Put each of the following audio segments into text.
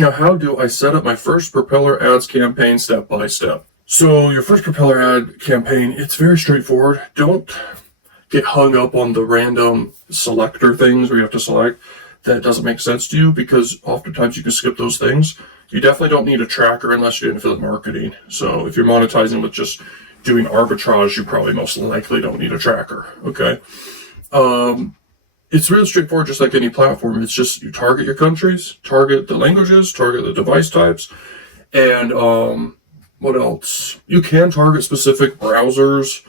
Now, how do I set up my first Propeller ads campaign step by step? So your first Propeller ad campaign, it's very straightforward. Don't get hung up on the random selector things where you have to select that doesn't make sense to you, because oftentimes you can skip those things. You definitely don't need a tracker unless you're doing affiliate marketing. So if you're monetizing with just doing arbitrage, you probably most likely don't need a tracker, okay? It's really straightforward, just like any platform. It's just you target your countries, target the languages, target the device types, and what else? You can target specific browsers,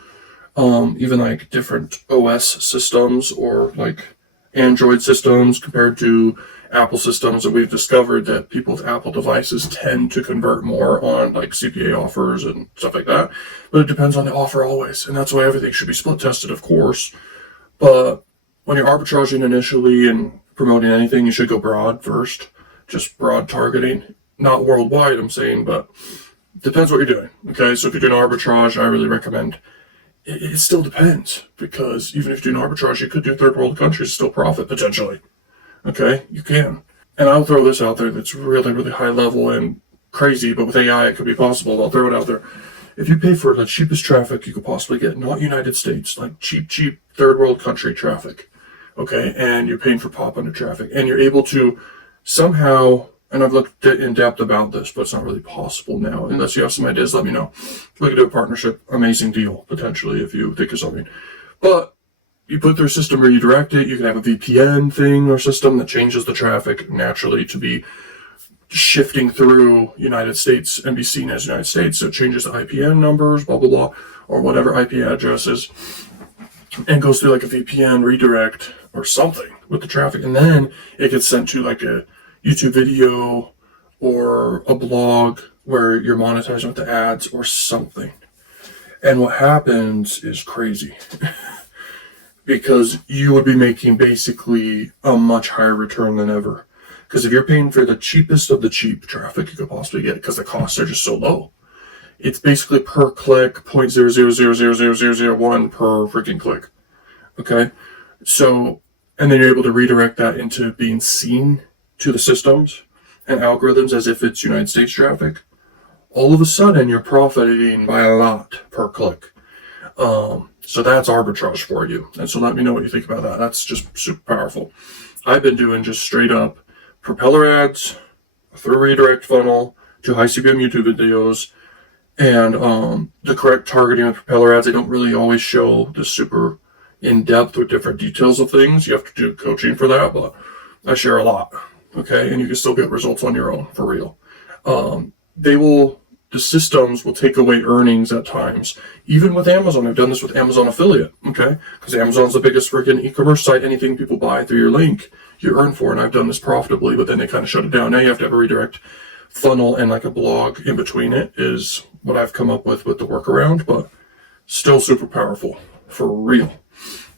even like different OS systems or like Android systems compared to Apple systems, that we've discovered that people with Apple devices tend to convert more on like CPA offers and stuff like that. But it depends on the offer always, and that's why everything should be split tested, of course. But when you're arbitraging initially and promoting anything, you should go broad first, just broad targeting, not worldwide, I'm saying, but depends what you're doing. Okay, so if you're doing arbitrage, I really recommend. It still depends, because even if you're doing arbitrage, you could do third world countries, still profit potentially. Okay, you can. And I'll throw this out there that's really, really high level and crazy, but with AI it could be possible. I'll throw it out there. If you pay for the cheapest traffic you could possibly get, not United States, like cheap third world country traffic, okay, and you're paying for pop under traffic, and you're able to somehow, and I've looked in depth about this, but it's not really possible now. Unless you have some ideas, let me know. We could do a partnership. Amazing deal, potentially, if you think of something. But you put their system, redirect it. You can have a VPN thing or system that changes the traffic naturally to be shifting through United States and be seen as United States. So it changes the IPN numbers, blah, blah, blah, or whatever IP addresses, and goes through like a VPN redirect or something with the traffic. And then it gets sent to like a YouTube video or a blog where you're monetizing with the ads or something. And what happens is crazy because you would be making basically a much higher return than ever. Because if you're paying for the cheapest of the cheap traffic you could possibly get, because the costs are just so low, it's basically per click 0.00000001 per freaking click. Okay, so, and then you're able to redirect that into being seen to the systems and algorithms as if it's United States traffic. All of a sudden, you're profiting by a lot per click. So that's arbitrage for you. And so let me know what you think about that. That's just super powerful. I've been doing just straight up Propeller ads through a redirect funnel to high CPM YouTube videos, and the correct targeting of Propeller ads. I don't really always show the super in depth with different details of things. You have to do coaching for that, but I share a lot. Okay, and you can still get results on your own, for real. The systems will take away earnings at times. Even with Amazon, I've done this with Amazon affiliate, okay? Because Amazon's the biggest freaking e-commerce site. Anything people buy through your link, you earn for, and I've done this profitably, but then they kind of shut it down. Now you have to have a redirect funnel and like a blog in between it is what I've come up with the workaround, but still super powerful, for real.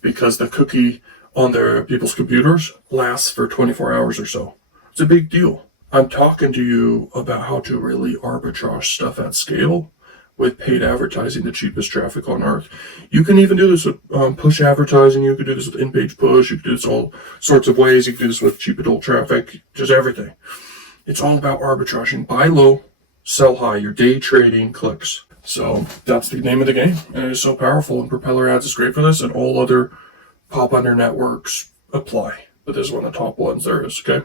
Because the cookie on their people's computers lasts for 24 hours or so. It's a big deal. I'm talking to you about how to really arbitrage stuff at scale with paid advertising, the cheapest traffic on earth. You can even do this with push advertising. You can do this with in-page push. You can do this all sorts of ways. You can do this with cheap adult traffic, just everything. It's all about arbitraging. Buy low, sell high. Your day trading clicks. So that's the name of the game. And it is so powerful. And Propeller ads is great for this, and all other pop under networks apply. But this is one of the top ones there is, okay?